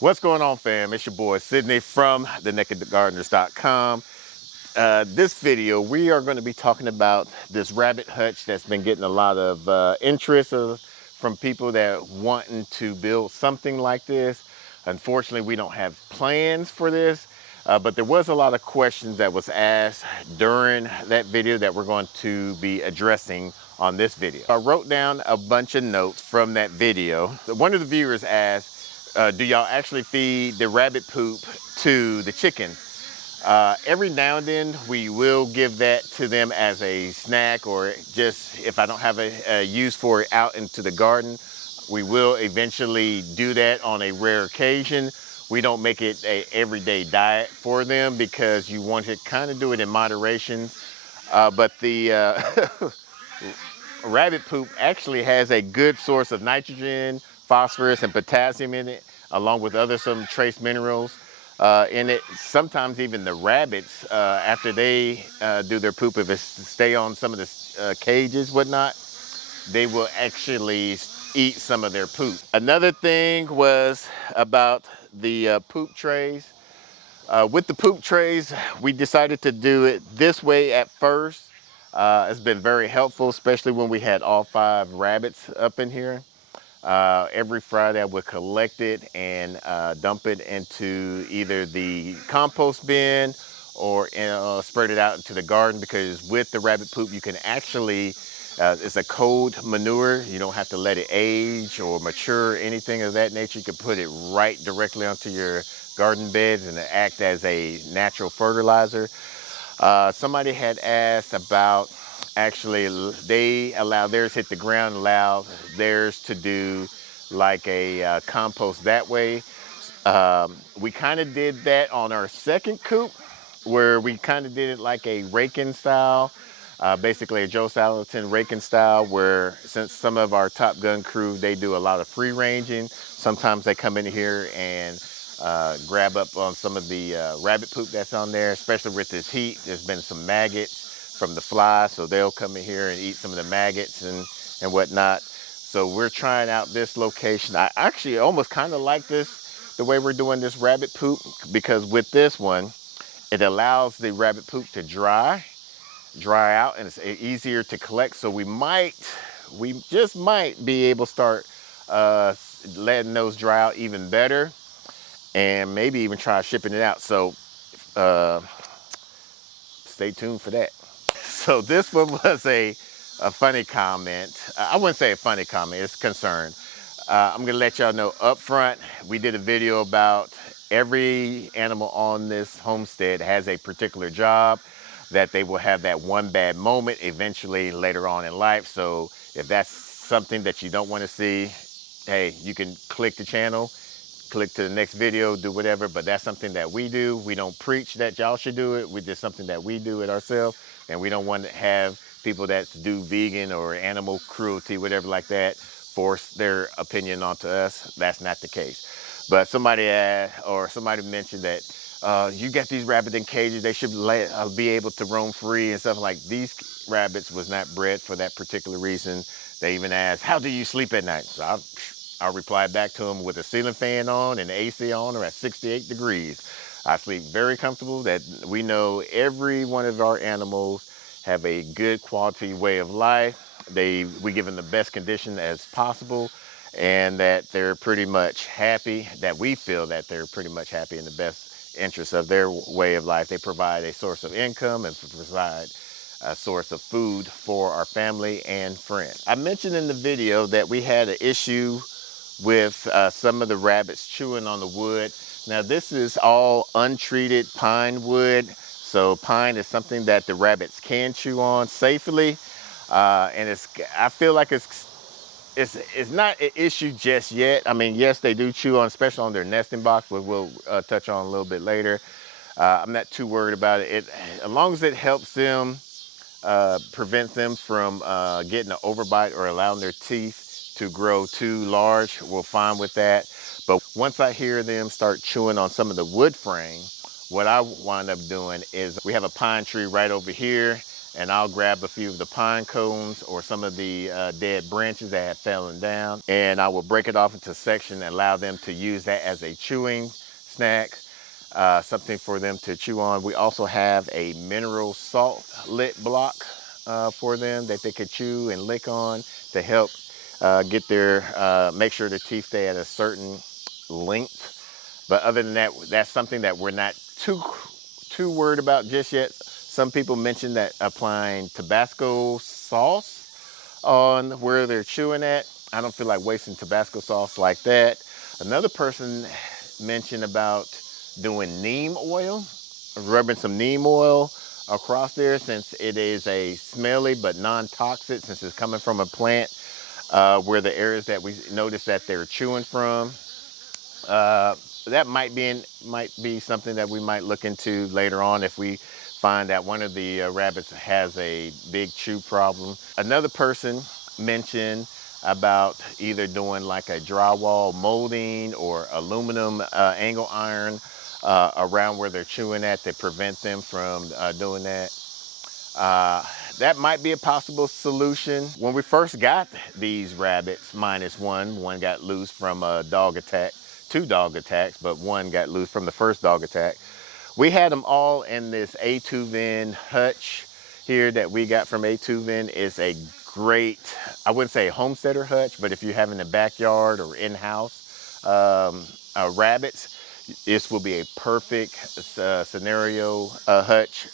What's going on, fam? It's your boy Sydney from thenakedgardeners.com. This video, we are going to be talking about this rabbit hutch that's been getting a lot of interest from people that wanting to build something like this. Unfortunately, we don't have plans for this, but there was a lot of questions that was asked during that video that we're going to be addressing on this video. I wrote down a bunch of notes from that video. One of the viewers asked, do y'all actually feed the rabbit poop to the chickens? Every now and then we will give that to them as a snack, or just if I don't have a use for it out into the garden, we will eventually do that on a rare occasion. We don't make it a everyday diet for them because you want to kind of do it in moderation. But the rabbit poop actually has a good source of nitrogen, phosphorus, and potassium in it, along with some trace minerals in it. Sometimes even the rabbits, after they do their poop, if it stay on some of the cages, whatnot, they will actually eat some of their poop. Another thing was about the poop trays. With the poop trays, we decided to do it this way at first. It's been very helpful, especially when we had all 5 rabbits up in here. Every Friday I would collect it and dump it into either the compost bin or spread it out into the garden, because with the rabbit poop you can actually, it's a cold manure. You don't have to let it age or mature, anything of that nature. You can put it right directly onto your garden beds and act as a natural fertilizer. Somebody had asked about, actually they allow theirs hit the ground, allow theirs to do like a compost that way. We kind of did that on our second coop, where we kind of did it like a raking style, basically a Joe Salatin raking style, where since some of our Top Gun crew, they do a lot of free ranging, sometimes they come in here and grab up on some of the rabbit poop that's on there, especially with this heat. There's been some maggots from the flies, so they'll come in here and eat some of the maggots and whatnot. So we're trying out this location. I actually almost kind of like this, the way we're doing this rabbit poop, because with this one, it allows the rabbit poop to dry out, and it's easier to collect. So we just might be able to start letting those dry out even better, and maybe even try shipping it out. So stay tuned for that. So this one was a funny comment. I wouldn't say a funny comment, it's concern. I'm gonna let y'all know up front, we did a video about every animal on this homestead has a particular job, that they will have that one bad moment eventually later on in life. So if that's something that you don't want to see, hey, you can click the channel, click to the next video, do whatever. But that's something that we do. We don't preach that y'all should do it. We just something that we do it ourselves, and we don't want to have people that do vegan or animal cruelty, whatever like that, force their opinion onto us. That's not the case. But somebody mentioned that you got these rabbits in cages, they should be able to roam free and stuff. Like, these rabbits was not bred for that particular reason. They even asked, how do you sleep at night? So I replied back to them with a ceiling fan on and the AC on, or at 68 degrees. I sleep very comfortable. That we know every one of our animals have a good quality way of life. We give them the best condition as possible, and that they're pretty much happy, that we feel that they're pretty much happy in the best interest of their way of life. They provide a source of income and provide a source of food for our family and friends. I mentioned in the video that we had an issue with some of the rabbits chewing on the wood. Now this is all untreated pine wood, so pine is something that the rabbits can chew on safely, and I feel like it's not an issue just yet. I mean, yes, they do chew on, especially on their nesting box, but we'll touch on a little bit later. I'm not too worried about it. As long as it helps them, prevents them from getting an overbite or allowing their teeth to grow too large, we're fine with that. But once I hear them start chewing on some of the wood frame, what I wind up doing is, we have a pine tree right over here, and I'll grab a few of the pine cones or some of the dead branches that have fallen down, and I will break it off into sections and allow them to use that as a chewing snack, something for them to chew on. We also have a mineral salt lick block for them that they could chew and lick on to help get their, make sure their teeth stay at a certain length. But other than that, that's something that we're not too worried about just yet. Some people mentioned that applying Tabasco sauce on where they're chewing at. I don't feel like wasting Tabasco sauce like that. Another person mentioned about doing neem oil, rubbing some neem oil across there, since it is a smelly but non-toxic, since it's coming from a plant where the areas that we notice that they're chewing from. That might be something that we might look into later on if we find that one of the rabbits has a big chew problem. Another person mentioned about either doing like a drywall molding or aluminum angle iron around where they're chewing at to prevent them from doing that. That might be a possible solution. When we first got these rabbits, minus one got loose from a dog attack, 2 dog attacks, but one got loose from the first dog attack. We had them all in this A2VIN Hutch here that we got from A2VIN. It's a great, I wouldn't say homesteader hutch, but if you have in the backyard or in-house rabbits, this will be a perfect scenario hutch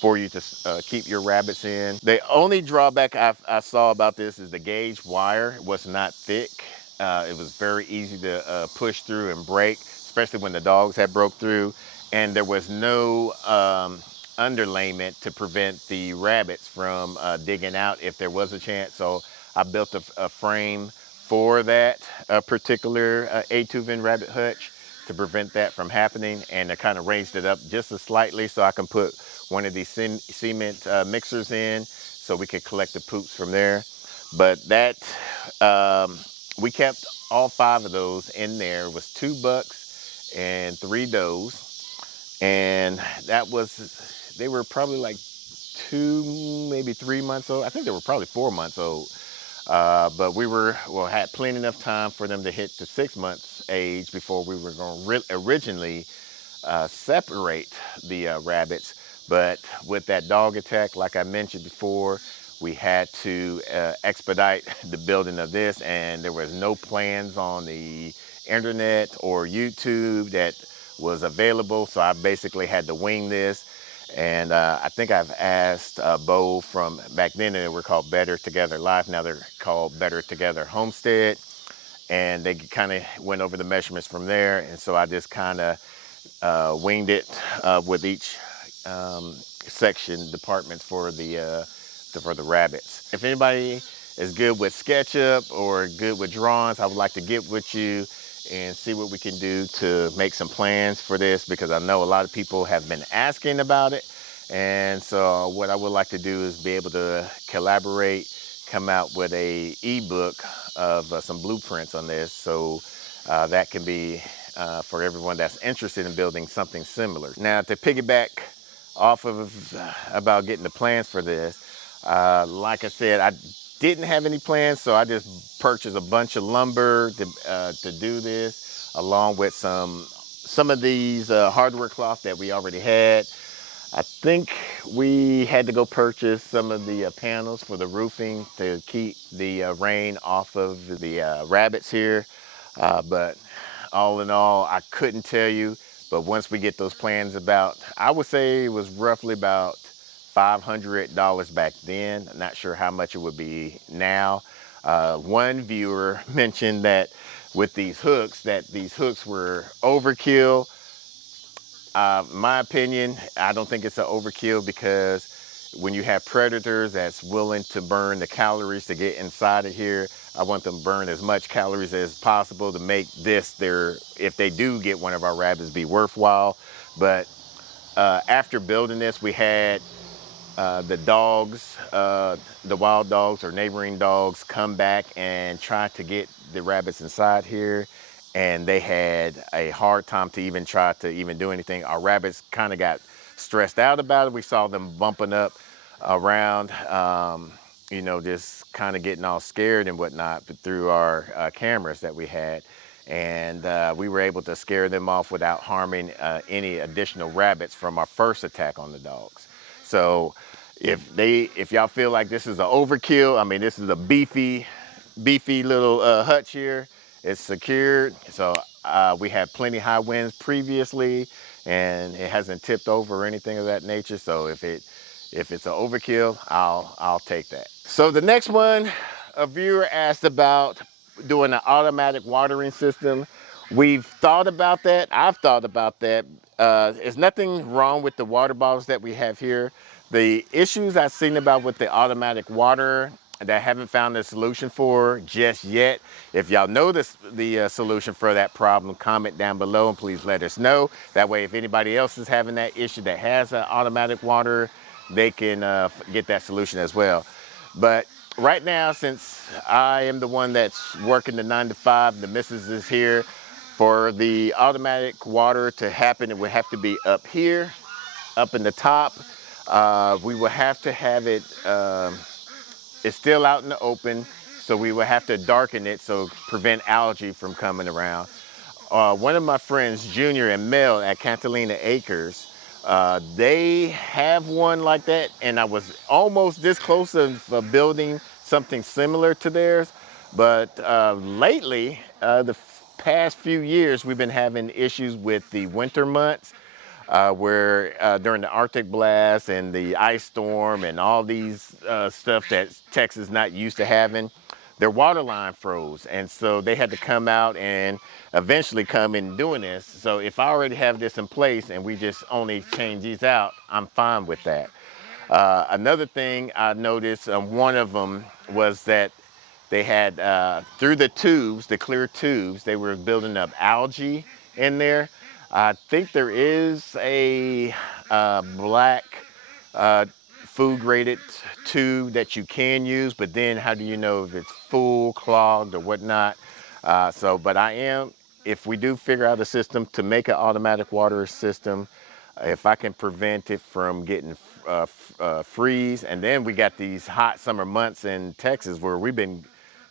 for you to keep your rabbits in. The only drawback I saw about this is the gauge wire was not thick. It was very easy to push through and break, especially when the dogs had broke through. And there was no underlayment to prevent the rabbits from digging out if there was a chance. So I built a frame for that particular A2VIN rabbit hutch to prevent that from happening, and I kind of raised it up just as slightly so I can put one of these cement mixers in so we could collect the poops from there. But that, we kept all 5 of those in there. It was 2 bucks and 3 does. And that was, they were probably like 2, maybe 3 months old. I think they were probably 4 months old. But we had plenty enough time for them to hit the 6 months age before we were going to originally separate the rabbits. But with that dog attack, like I mentioned before, we had to expedite the building of this, and there was no plans on the internet or YouTube that was available. So I basically had to wing this. And I think I've asked Bo from back then, they were called Better Together Life. Now they're called Better Together Homestead. And they kind of went over the measurements from there. And so I just kind of winged it with each section department for the rabbits. If anybody is good with SketchUp or good with drawings, I would like to get with you and see what we can do to make some plans for this, because I know a lot of people have been asking about it. And so what I would like to do is be able to collaborate, come out with a ebook of some blueprints on this, so that can be for everyone that's interested in building something similar. Now, to piggyback off of about getting the plans for this, like I said, I didn't have any plans, so I just purchased a bunch of lumber to do this, along with some of these hardware cloth that we already had. I think we had to go purchase some of the panels for the roofing to keep the rain off of the rabbits here. But all in all, I couldn't tell you. But once we get those plans about, I would say it was roughly about $500 back then. I'm not sure how much it would be now. One viewer mentioned that with these hooks, that these hooks were overkill. My opinion, I don't think it's an overkill, because when you have predators that's willing to burn the calories to get inside of here, I want them to burn as much calories as possible to make this if they do get one of our rabbits, be worthwhile. But after building this, we had the dogs, the wild dogs or neighboring dogs, come back and try to get the rabbits inside here, and they had a hard time to even try to even do anything. Our rabbits kind of got stressed out about it. We saw them bumping up around, you know, just kind of getting all scared and whatnot, but through our cameras that we had. And we were able to scare them off without harming any additional rabbits from our first attack on the dogs. So if y'all feel like this is an overkill, I mean, this is a beefy little hutch here. It's secured, so we had plenty high winds previously, and it hasn't tipped over or anything of that nature. So if it's an overkill, I'll take that. So the next one, a viewer asked about doing an automatic watering system. We've thought about that. I've thought about that. There's nothing wrong with the water bottles that we have here. The issues I've seen about with the automatic water that I haven't found a solution for just yet. If y'all know the solution for that problem, comment down below and please let us know. That way, if anybody else is having that issue that has an automatic water, they can get that solution as well. But right now, since I am the one that's working the 9 to 5, the missus is here. For the automatic water to happen, it would have to be up here, up in the top. We will have to have it, it's still out in the open, so we will have to darken it so prevent algae from coming around. One of my friends, Junior and Mel at Catalina Acres, they have one like that, and I was almost this close of building something similar to theirs. But lately, the past few years, we've been having issues with the winter months, where during the Arctic blast and the ice storm and all these stuff that Texas is not used to having, their water line froze, and so they had to come out and eventually come in doing this. So if I already have this in place and we just only change these out, I'm fine with that. Another thing I noticed, one of them was that they had, through the tubes, the clear tubes, they were building up algae in there. I think there is a black food graded tube that you can use, but then how do you know if it's full, clogged, or whatnot? But if we do figure out a system to make an automatic water system, if I can prevent it from getting freeze, and then we got these hot summer months in Texas where we've been,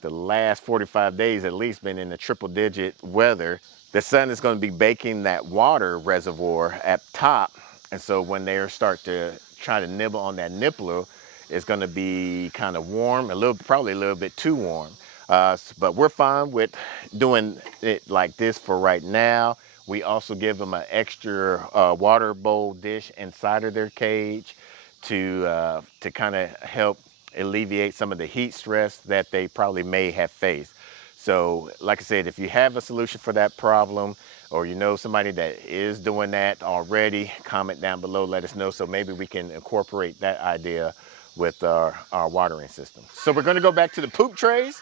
the last 45 days at least, been in the triple digit weather. The sun is going to be baking that water reservoir at top, and so when they start to try to nibble on that nippler, it's going to be kind of warm, probably a little bit too warm. But we're fine with doing it like this for right now. We also give them an extra water bowl dish inside of their cage to kind of help alleviate some of the heat stress that they probably may have faced. So like I said, if you have a solution for that problem, or you know somebody that is doing that already, comment down below, let us know, so maybe we can incorporate that idea with our watering system. So we're going to go back to the poop trays.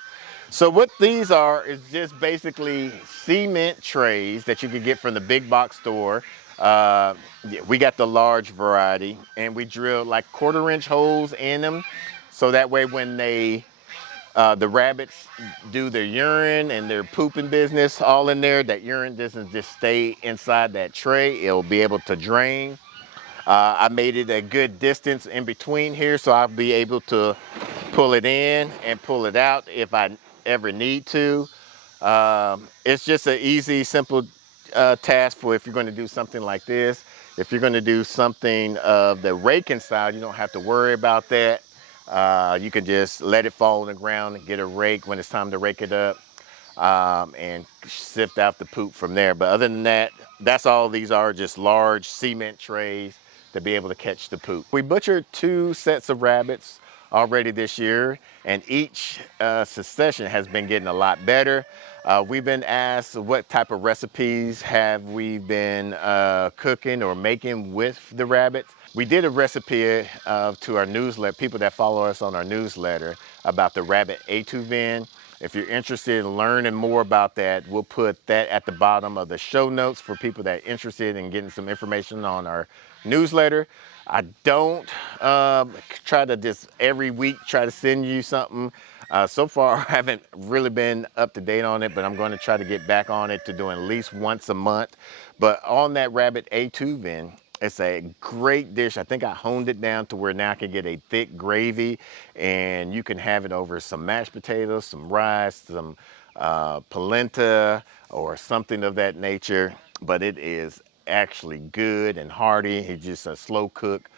So what these are is just basically cement trays that you can get from the big box store. We got the large variety, and we drill like 1/4-inch holes in them, so that way when the rabbits do their urine and their pooping business all in there, that urine doesn't just stay inside that tray. It'll be able to drain. I made it a good distance in between here, so I'll be able to pull it in and pull it out if I ever need to. It's just an easy, simple task for if you're going to do something like this. If you're going to do something of the raking style, you don't have to worry about that. You can just let it fall on the ground and get a rake when it's time to rake it up, and sift out the poop from there. But other than that, that's all these are, just large cement trays to be able to catch the poop. We butchered 2 sets of rabbits already this year, and each succession has been getting a lot better. We've been asked what type of recipes have we been cooking or making with the rabbits. We did a recipe to our newsletter, people that follow us on our newsletter, about the rabbit A2 If you're interested in learning more about that, we'll put that at the bottom of the show notes for people that are interested in getting some information on our newsletter. I don't try to just every week try to send you something. So far, I haven't really been up to date on it, but I'm going to try to get back on it to doing at least once a month. But on that rabbit A2 It's a great dish. I think I honed it down to where now I can get a thick gravy, and you can have it over some mashed potatoes, some rice, some polenta, or something of that nature. But it is actually good and hearty. It's just a slow cook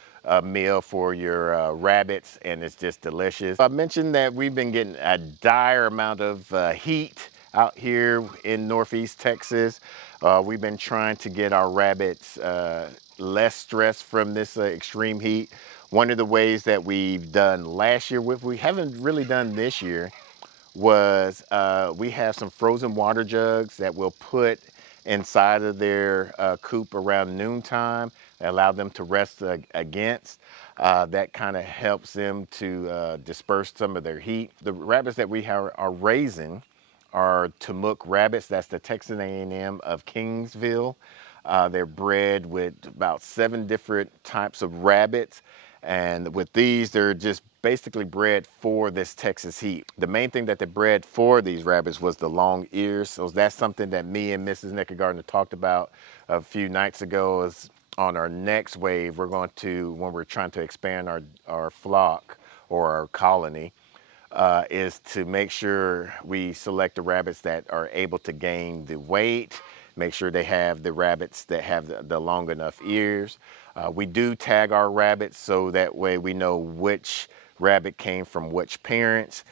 meal for your rabbits, and it's just delicious. I mentioned that we've been getting a dire amount of heat out here in Northeast Texas. We've been trying to get our rabbits less stress from this extreme heat. One of the ways that we've done last year, we haven't really done this year, was we have some frozen water jugs that we'll put inside of their coop around noontime, allow them to rest against. That kind of helps them to disperse some of their heat. The rabbits that we are raising are Tamook rabbits. That's the Texas A&M of Kingsville. They're bred with about 7 different types of rabbits. And with these, they're just basically bred for this Texas heat. The main thing that they bred for these rabbits was the long ears. So that's something that me and Mrs. Nickergardner talked about a few nights ago. Is on our next wave, we're going to, when we're trying to expand our flock or our colony, is to make sure we select the rabbits that are able to gain the weight, make sure they have the rabbits that have the long enough ears. We do tag our rabbits so that way we know which rabbit came from which parents.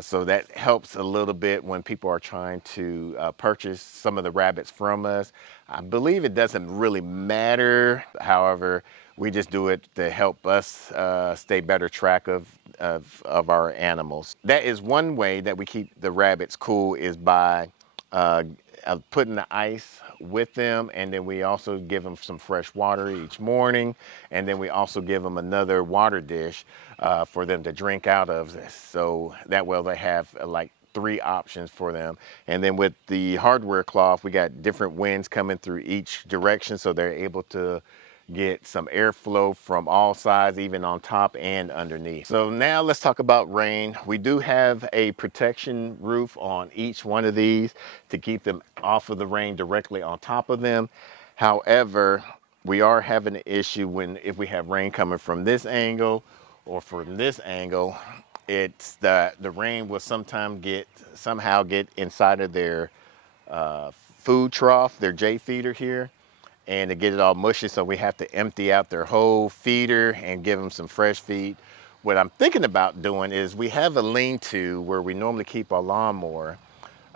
So that helps a little bit when people are trying to purchase some of the rabbits from us. I believe it doesn't really matter. However, we just do it to help us stay better track of our animals. That is one way that we keep the rabbits cool, is by putting the ice with them, and then we also give them some fresh water each morning, and then we also give them another water dish for them to drink out of. So that way they have like 3 options for them. And then with the hardware cloth, we got different winds coming through each direction, so they're able to get some airflow from all sides, even on top and underneath. So now let's talk about rain. We do have a protection roof on each one of these to keep them off of the rain directly on top of them. However, we are having an issue if we have rain coming from this angle or from this angle. It's the rain will somehow get inside of their food trough, their J feeder here, and to get it all mushy, so we have to empty out their whole feeder and give them some fresh feed. What I'm thinking about doing is, we have a lean-to where we normally keep our lawnmower.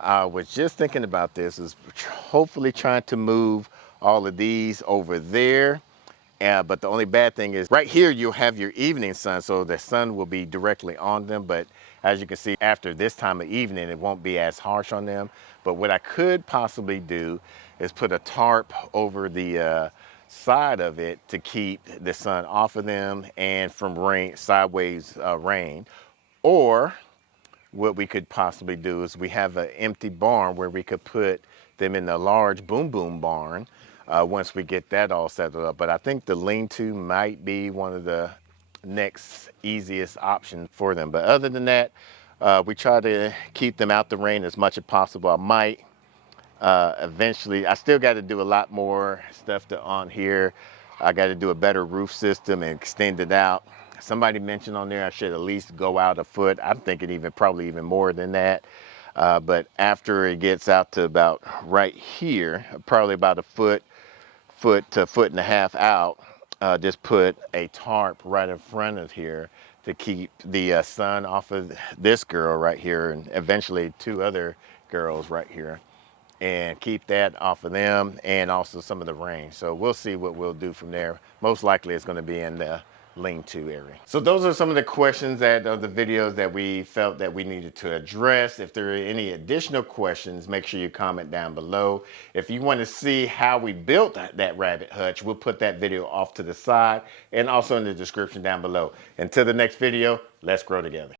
I was just thinking about this, is hopefully trying to move all of these over there. But the only bad thing is, right here you'll have your evening sun, so the sun will be directly on them. But as you can see, after this time of evening, it won't be as harsh on them. But what I could possibly do is put a tarp over the side of it to keep the sun off of them and from sideways rain. Or what we could possibly do is, we have an empty barn where we could put them in the large boom boom barn once we get that all settled up. But I think the lean-to might be one of the next easiest options for them. But other than that, we try to keep them out the rain as much as possible. I might eventually, I still got to do a lot more stuff on here. I got to do a better roof system and extend it out. Somebody mentioned on there I should at least go out a foot. I'm thinking probably even more than that. But after it gets out to about right here, probably about a foot to a foot and a half out, just put a tarp right in front of here to keep the sun off of this girl right here, and eventually 2 other girls right here, and keep that off of them, and also some of the rain. So we'll see what we'll do from there. Most likely it's going to be in the lean-to area. So those are some of the questions of the videos that we felt that we needed to address. If there are any additional questions, make sure you comment down below. If you want to see how we built that rabbit hutch, we'll put that video off to the side and also in the description down below. Until the next video, let's grow together.